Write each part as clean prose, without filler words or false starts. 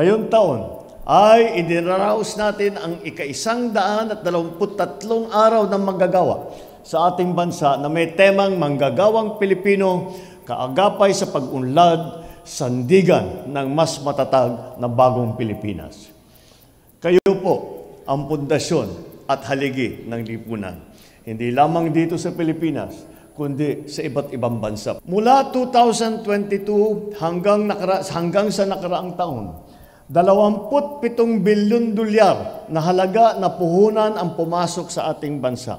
Ngayong taon ay idinaraos natin ang ika-123 araw ng manggagawa sa ating bansa na may temang Manggagawang Pilipino, kaagapay sa pag-unlad, sandigan ng mas matatag na bagong Pilipinas. Kayo po ang pundasyon at haligi ng lipunan, hindi lamang dito sa Pilipinas, kundi sa iba't ibang bansa. Mula 2022 hanggang sa nakaraang taon, 27 bilyon dolyar na halaga na puhunan ang pumasok sa ating bansa.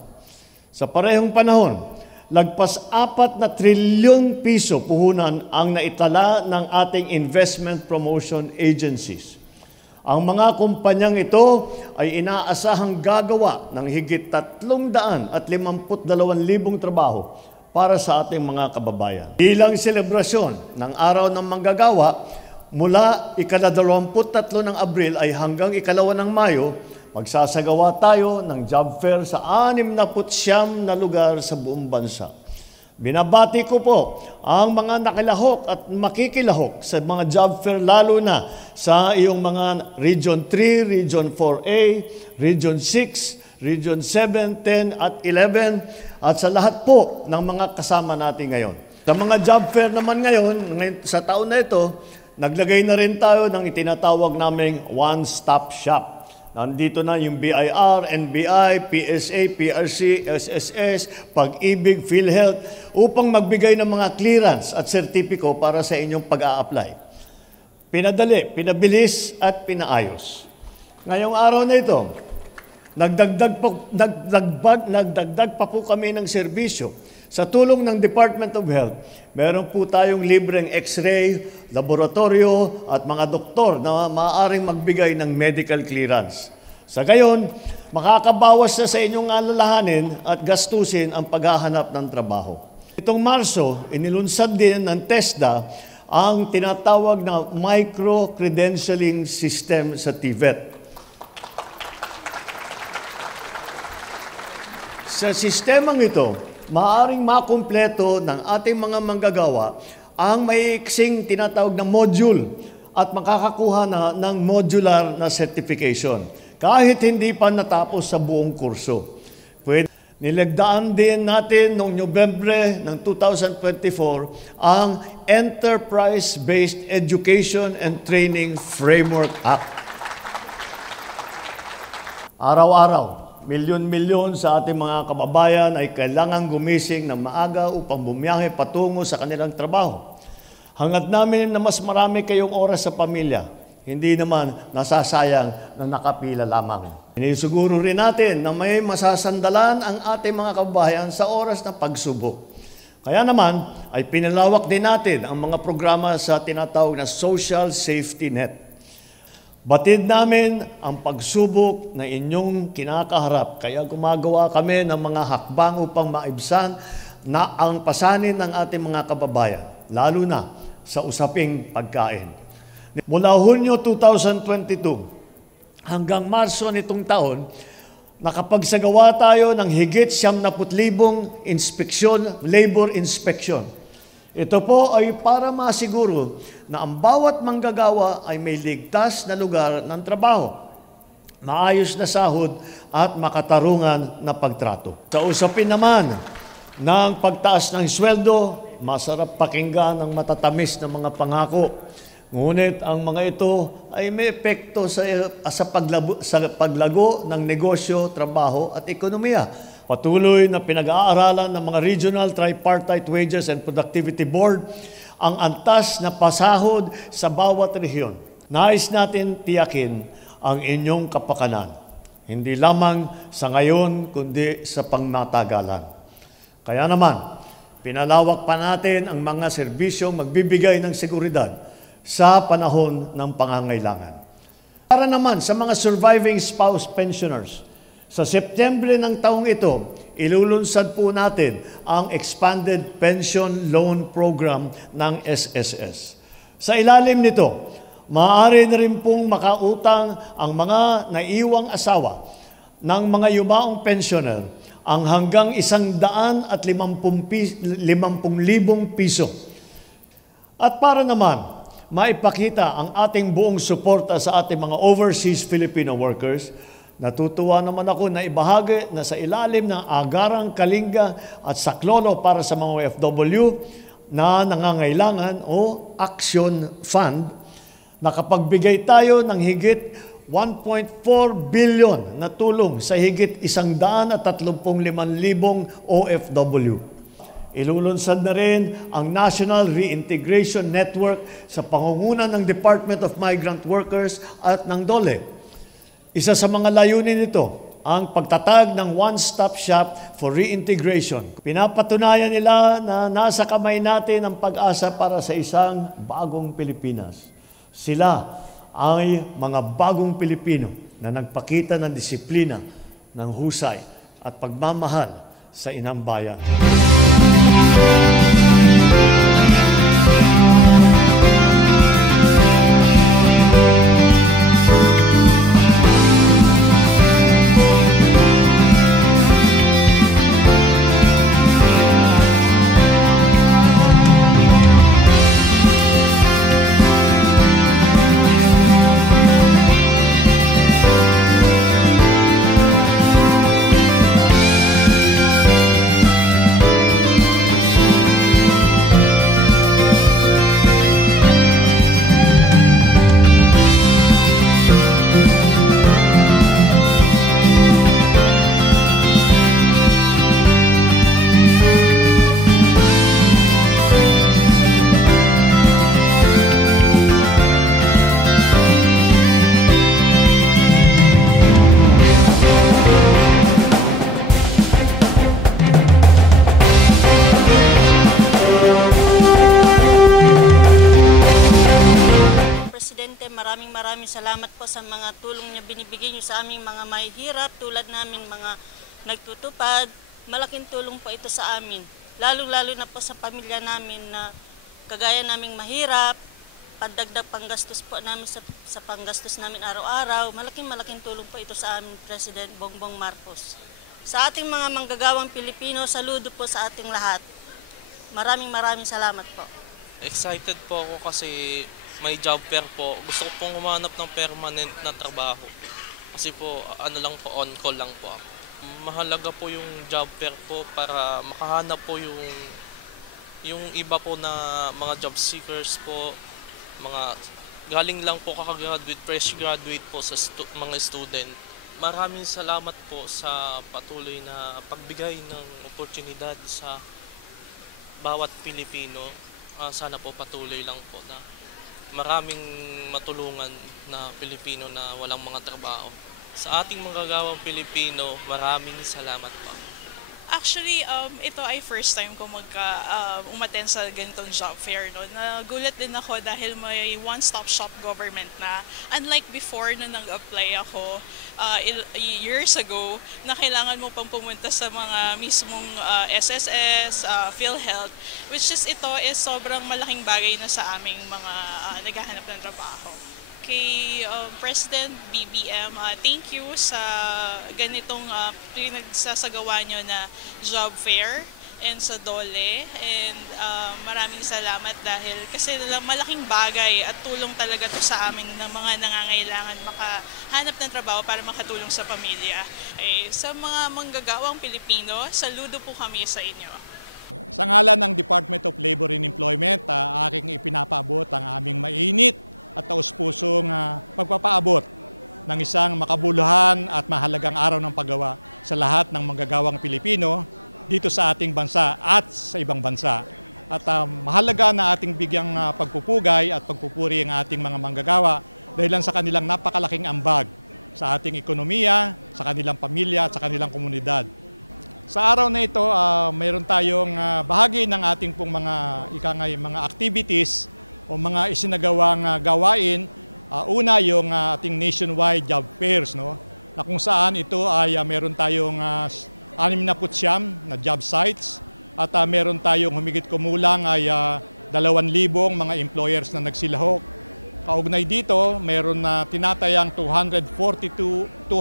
Sa parehong panahon, lagpas 4 na trilyong piso puhunan ang naitala ng ating investment promotion agencies. Ang mga kumpanyang ito ay inaasahang gagawa ng higit 352,000 trabaho para sa ating mga kababayan. Bilang selebrasyon ng Araw ng Manggagawa, mula ika-23 ng Abril ay hanggang ika-2 ng Mayo, magsasagawa tayo ng job fair sa 69 na lugar sa buong bansa. Binabati ko po ang mga nakilahok at makikilahok sa mga job fair, lalo na sa iyong mga Region 3, Region 4A, Region 6, Region 7, 10 at 11, at sa lahat po ng mga kasama natin ngayon. Sa mga job fair naman ngayon, sa taon na ito, naglagay na rin tayo ng itinatawag naming one-stop shop. Nandito na yung BIR, NBI, PSA, PRC, SSS, Pag-ibig, PhilHealth, upang magbigay ng mga clearance at sertipiko para sa inyong pag-a-apply. Pinadali, pinabilis at pinaayos. Ngayong araw na ito, nagdagdag pa po kami ng serbisyo. Sa tulong ng Department of Health, meron po tayong libreng X-ray, laboratorio at mga doktor na maaaring magbigay ng medical clearance. Sa gayon, makakabawas na sa inyong alalahanin at gastusin ang paghahanap ng trabaho. Itong Marso, inilunsad din ng TESDA ang tinatawag na micro-credentialing system sa TVET. Sa sistemang ito, maaaring makumpleto ng ating mga manggagawa ang maiiksing tinatawag na module at makakakuha na ng modular na certification kahit hindi pa natapos sa buong kurso. Nilagdaan din natin noong Nobyembre ng 2024 ang Enterprise-Based Education and Training Framework Act. Araw-araw, milyon-milyon sa ating mga kababayan ay kailangang gumising ng maaga upang bumiyahe patungo sa kanilang trabaho. Hangad namin na mas marami kayong oras sa pamilya, hindi naman nasasayang na nakapila lamang. Inisiguro rin natin na may masasandalan ang ating mga kababayan sa oras ng pagsubok. Kaya naman ay pinalawak din natin ang mga programa sa tinatawag na Social Safety Net. Batid namin ang pagsubok na inyong kinakaharap, kaya gumagawa kami ng mga hakbang upang maibsan na ang pasanin ng ating mga kababayan, lalo na sa usaping pagkain. Mula Hunyo 2022 hanggang Marso nitong taon, nakapagsagawa tayo ng higit 70,000 labor inspection. Ito po ay para masiguro na ang bawat manggagawa ay may ligtas na lugar ng trabaho, maayos na sahod at makatarungan na pagtrato. Sa usapin naman ng pagtaas ng sweldo, masarap pakinggan ang matatamis na mga pangako. Ngunit ang mga ito ay may epekto sa paglago ng negosyo, trabaho at ekonomiya. Patuloy na pinag-aaralan ng mga Regional Tripartite Wages and Productivity Board ang antas na pasahod sa bawat rehiyon. Nais natin tiyakin ang inyong kapakanan, hindi lamang sa ngayon kundi sa pangmatagalan. Kaya naman, pinalawak pa natin ang mga serbisyong magbibigay ng seguridad sa panahon ng pangangailangan. Para naman sa mga surviving spouse pensioners, sa Setyembre ng taong ito, ilulunsad po natin ang Expanded Pension Loan Program ng SSS. Sa ilalim nito, maaari na rin pong makautang ang mga naiwang asawa ng mga yumaong pensioner ang hanggang 150,000 piso. At para naman maipakita ang ating buong suporta sa ating mga overseas Filipino workers. Natutuwa naman ako na ibahagi na sa ilalim ng Agarang Kalinga at Saklolo para sa mga OFW na nangangailangan o Action Fund, nakapagbigay tayo ng higit 1.4 billion na tulong sa higit 135,000 OFW. Ilulunsad na rin ang National Reintegration Network sa pangunguna ng Department of Migrant Workers at ng DOLE. Isa sa mga layunin nito ang pagtatag ng one-stop shop for reintegration. Pinapatunayan nila na nasa kamay natin ang pag-asa para sa isang bagong Pilipinas. Sila ay mga bagong Pilipino na nagpakita ng disiplina, ng husay at pagmamahal sa inang bayan. Maraming salamat po sa mga tulong niya binibigay niyo sa aming mga mahihirap tulad namin mga nagtutupad. Malaking tulong po ito sa amin. Lalo-lalo na po sa pamilya namin na kagaya naming mahirap, pandagdag panggastos po namin sa panggastos namin araw-araw. Malaking tulong po ito sa amin, President Bongbong Marcos. Sa ating mga manggagawang Pilipino, saludo po sa ating lahat. Maraming salamat po. Excited po ako kasi may job fair po. Gusto ko pong humanap ng permanent na trabaho. Kasi po, on call lang po ako. Mahalaga po yung job fair po para makahanap po yung iba po na mga job seekers po, mga galing lang po kakagraduate, fresh graduate po sa mga student. Maraming salamat po sa patuloy na pagbigay ng oportunidad sa bawat Pilipino. Sana po patuloy lang po na maraming matulungan na Pilipino na walang mga trabaho. Sa ating manggagawang Pilipino, maraming salamat po. Actually, ito ay first time ko umattend sa ganitong job fair. No? Nagulat din ako dahil may one-stop shop government na. Unlike before na nag-apply ako years ago, na kailangan mo pang pumunta sa mga mismong SSS, PhilHealth, which is ito is sobrang malaking bagay na sa aming mga naghahanap ng trabaho. Kay President BBM, thank you sa ganitong pinagsasagawa nyo na job fair and sa DOLE, and maraming salamat dahil kasi malaking bagay at tulong talaga to sa amin ng mga nangangailangan makahanap ng trabaho para makatulong sa pamilya. Sa mga manggagawang Pilipino, saludo po kami sa inyo. Sa ngalan ng Department of Labor and Employment, aking ipinapaabot ang aming mainit at taus-pusong pagpapaabot ng isang makabuluhan at mahalagang araw ng paggawa sa lahat ng manggagawang Pilipino dito sa ating bansa at sa ibang bansa. At mahalaga na ating bigyang pagpupugay at pagpupuri ang ating mga manggagawa dahil sa kanilang napakalaking ambag sa ating ekonomiya, sa kanilang pamilya at sa kanilang komunidad. Sa araw na ito, mayroon tayong bahagi ng ating pong mga activities o mga isinagawang gawain. Una yung ating nationwide job fairs, no? Na kung saan ito ay meron tayong 69 na job sites at meron tayong humigit kumulang ay 2,000 mga employers na nagsilahok. Kaugnay dito, meron na tinatayang 240,000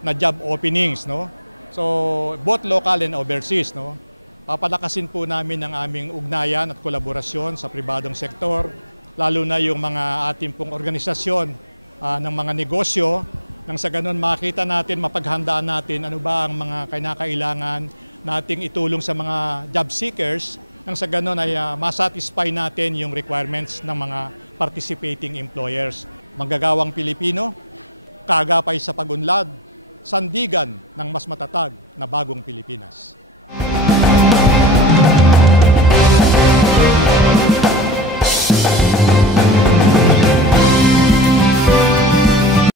na job openings, no? So both local and overseas, no? Papalakasin po namin ang aming ugnayan at kolaborasyon sa pribadong sektor, lalo na yung mga ating pong organisasyon ng mga negosyo, nang sa ganun makita natin, mapaghandaan natin ano ba ang mga kinakailangan nating itulong sa mga job seekers, nang sa ganun ay masatisfy natin yung requirements ng mga participating employers. Manggagawang Pilipino, kaagapay sa pag-unlad, sandigan ng mas matatag na bagong Pilipinas.